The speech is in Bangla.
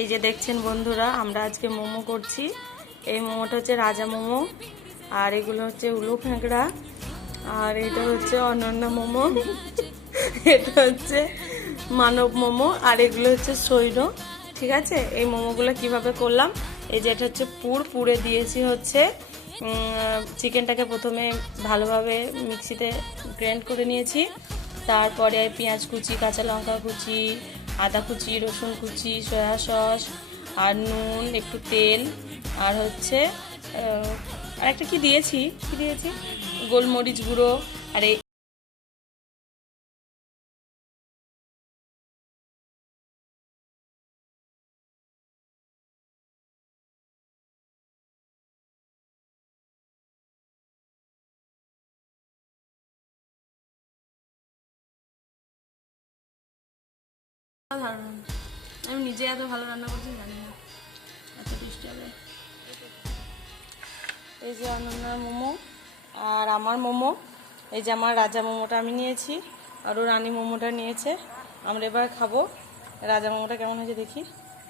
এই যে দেখছেন বন্ধুরা, আমরা আজকে মোমো করছি। এই মোমোটা হচ্ছে রাজা মোমো, আর এগুলো হচ্ছে উলু খাঁকড়া, আর এটা হচ্ছে অনন্যা মোমো, এটা হচ্ছে মানব মোমো, আর এগুলো হচ্ছে সৈর। ঠিক আছে, এই মোমোগুলো কিভাবে করলাম, এই যে এটা হচ্ছে পুরে দিয়েছি হচ্ছে চিকেনটাকে প্রথমে ভালোভাবে মিক্সিতে গ্রাইন্ড করে নিয়েছি। তারপরে পেঁয়াজ কুচি, কাঁচা লঙ্কা কুচি, আদা কুচি, রসুন কুচি, সয়া সস, আর নুন, একটু তেল, আর হচ্ছে আর একটা কি দিয়েছি গোলমরিচ গুঁড়ো। আর এই আমি নিজে এত ভালো রান্না করছি জানি না, এত টেস্টি হবে। এই যে অনন্যার মোমো আর আমার মোমো, এই যে আমার রাজা মোমোটা আমি নিয়েছি, আর ও রানী মোমোটা নিয়েছে। আমরা এবার খাবো। রাজা মোমোটা কেমন হয়েছে দেখি।